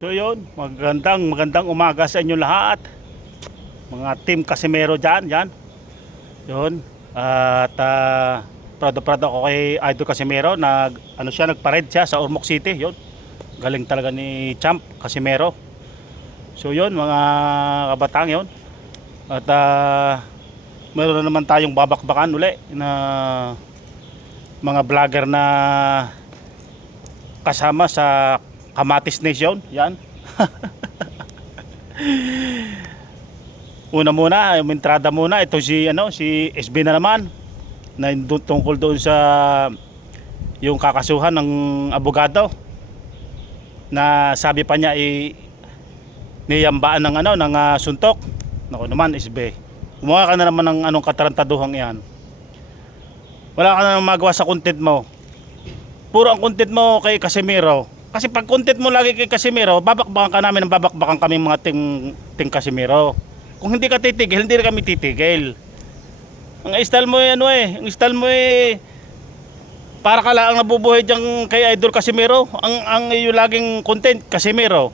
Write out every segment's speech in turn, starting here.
So yun, magandang umaga sa inyo lahat. Mga team Casimero dyan, yan. Yun. At proud ako kay Idol Casimero. Nagpa-red siya sa Ormoc City. Yun. Galing talaga ni Champ Casimero. So yun, mga kabatang yun. At meron na naman tayong babakbakan uli na mga vlogger na kasama sa Kamatis Nation, yan. Una muna, yung entrada muna, ito si SB na naman na tungkol doon sa yung kakasuhan ng abogado na sabi pa niya niyambaan ng suntok. Naku naman SB, gumawa ka na naman ng anong katarantaduhang yan. Wala ka na magawa sa content mo. Puro ang content mo kay Casimero. Kasi pag content mo lagi kay Casimero, babakbakan ka namin ng babakbakan kami mga ting Casimero. Kung hindi ka titigil, hindi rin kami titigil. Ang style mo ang style mo para ka lang nabubuhay diyan kay Idol Casimero. Ang iyo laging content Casimero.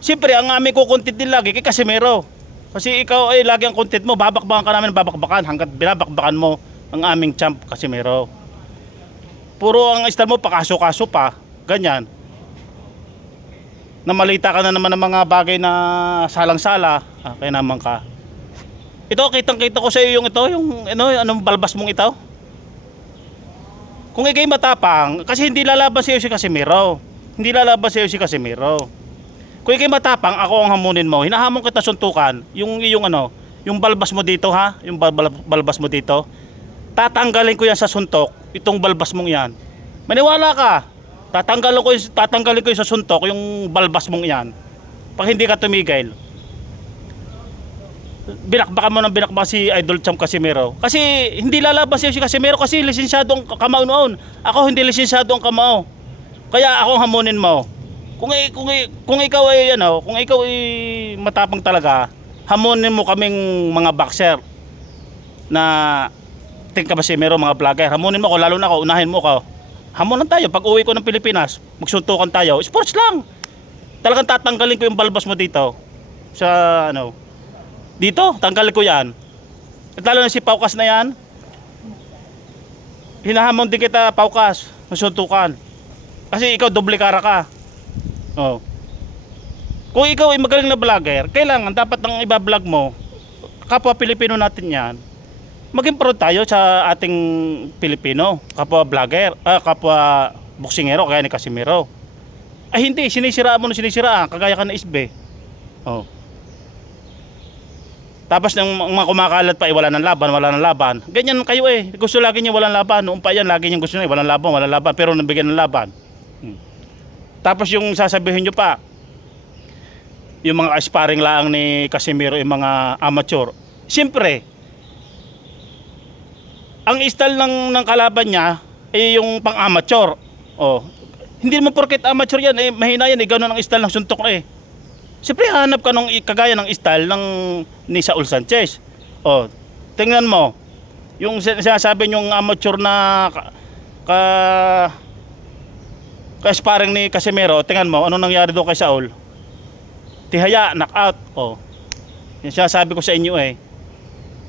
Siyempre, ang aming ko content din lagi kay Casimero. Kasi ikaw ay lagi ang content mo, babakbakan ka namin babakbakan hangga't binabakbakan mo ang aming Champ Casimero. Puro ang style mo pakaso-kaso pa, ganyan. Namalita ka na naman ng mga bagay na salang-sala, kaya naman ka. Ito, kitang-kita ko sa iyo yung anong balbas mong ito. Kung ikay matapang, kasi hindi lalaban sa iyo si Casimero. Hindi lalaban sa iyo si Casimero. Kung ikay matapang, ako ang hamunin mo. Hinahamon kita suntukan, yung balbas mo dito ha, yung balbas mo dito. Tatanggalin ko yan sa suntok, itong balbas mong yan. Maniwala ka. Tatanggalin ko yung sa suntok yung balbas mong yan. Pag hindi ka tumigil, binakbakan mo ng binakbak si Idol Champ Casimero. Kasi hindi lalabas si Casimero kasi lisensyado ang kamao noon. Ako hindi lisensyado ang kamao. Kaya ako hamunin mo. Kung ikaw ay matapang talaga, hamunin mo kaming mga boxer na ting Casimero, mga vlogger. Hamunin mo ko, lalo na ako, unahin mo ko. Hamunan tayo, pag uwi ko ng Pilipinas, magsuntukan tayo, sports lang. Talagang tatanggalin ko yung balbas mo dito. Sa dito, tanggalin ko yan. At lalo na si Paukas na yan, hinahamon din kita Paukas, magsuntukan. Kasi ikaw doble kara ka. Oh. Kung ikaw ay magaling na vlogger, kailangan dapat ang iba-vlog mo, kapwa Pilipino natin yan, maging proud tayo sa ating Pilipino, kapwa vlogger, kapwa boksingero kaya ni Casimero. Ay hindi, sinisiraan mo kagaya ka na SB. Oh. Tapos ng mga kumakalat pa, wala ng laban. Ganyan kayo gusto lagi niya walang laban. Noon pa yan, lagi niya gusto niya walang laban, pero nabigyan ng laban. Tapos yung sasabihin niyo pa, yung mga sparring lang ni Casimero, yung mga amateur. Siyempre, ang style ng kalaban niya ay yung pang-amateur. Oh. Hindi mo porket amateur yan, mahina yan, ganoon ang style ng suntok Siyempre hanap ka ng kagaya ng style ni Saul Sanchez. Oh, tingnan mo. Yung sinasabi yung amateur na sparring ni Casimero, tingnan mo ano nangyari doon kay Saul. Tihaya, knockout. Oh. Yan sinasabi ko sa inyo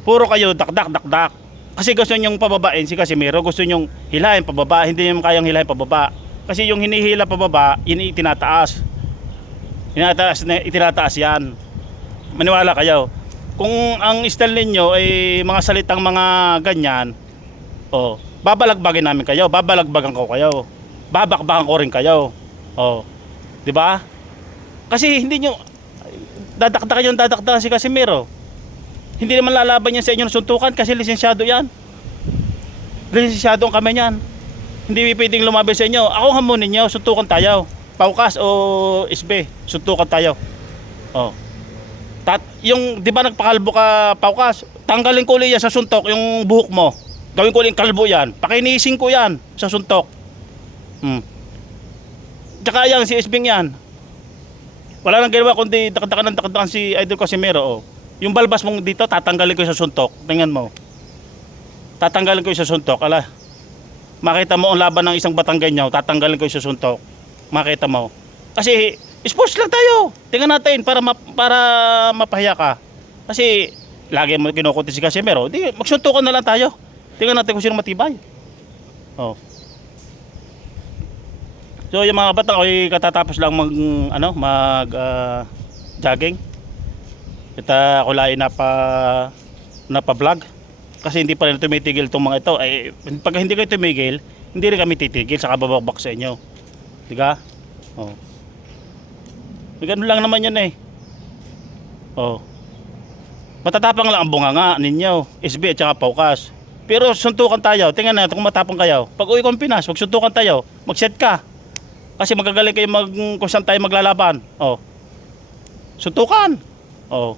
Puro kayo dakdak. Kasi gusto nyong pababain si Casimero, gusto nyong hilahin pababa, hindi niyo kayang hilahin pababa. Kasi yung hinihila pababa, yun itinataas. Itinataas yan. Maniwala kayo. Kung ang style ninyo ay mga salitang mga ganyan, babalagbagan namin kayo, babalagbagan ko kayo. Babakbakan ko rin kayo. Di ba? Kasi hindi nyo dadakdakan si Casimero. Hindi naman lalaban yan sa inyo ng suntukan kasi lisensyado yan. Lisensyado ang kamay niyan. Hindi pwedeng lumaban sa inyo. Ako hamunin nyo, suntukan tayo. Paukas o SB, suntukan tayo. Yung di ba nagpakalbo ka Paukas, tanggalin ko ulit yan sa suntok yung buhok mo. Gawin ko ulit kalbo yan. Pakinisin ko yan sa suntok. Tsaka yan si SB yan. Wala nang ginawa kundi dakdakan si Idol Casimero. Yung balbas mong dito, tatanggalin ko sa suntok. Tingnan mo. Tatanggalin ko sa suntok. Makita mo ang laban ng isang Batanggenyo, tatanggalin ko sa suntok. Makita mo. Kasi Sports lang tayo. Tingnan natin para mapahiya ka. Kasi lagi mo kinukunti si Casimero. Di magsuntukan na lang tayo. Tingnan natin kung sino matibay. Oh. So yung mga batang ay katatapos lang jogging. Kita ako lain napa-vlog. Kasi hindi pa rin tumitigil itong mga ito. Ay, pag hindi kayo tumigil, hindi rin kami titigil sa kababak sa inyo. Diga? Oh. Ganun lang naman yan eh. Oh. Matatapang lang ang bunganga ninyo, SB at saka Paukas. Pero suntukan tayo. Tingnan natin kung matapang kayo. Pag uwi ko ng Pinas, magsuntukan tayo. Mag-set ka. Kasi magagaling kayo kung saan tayo maglalaban. Oh. Suntukan. Oh.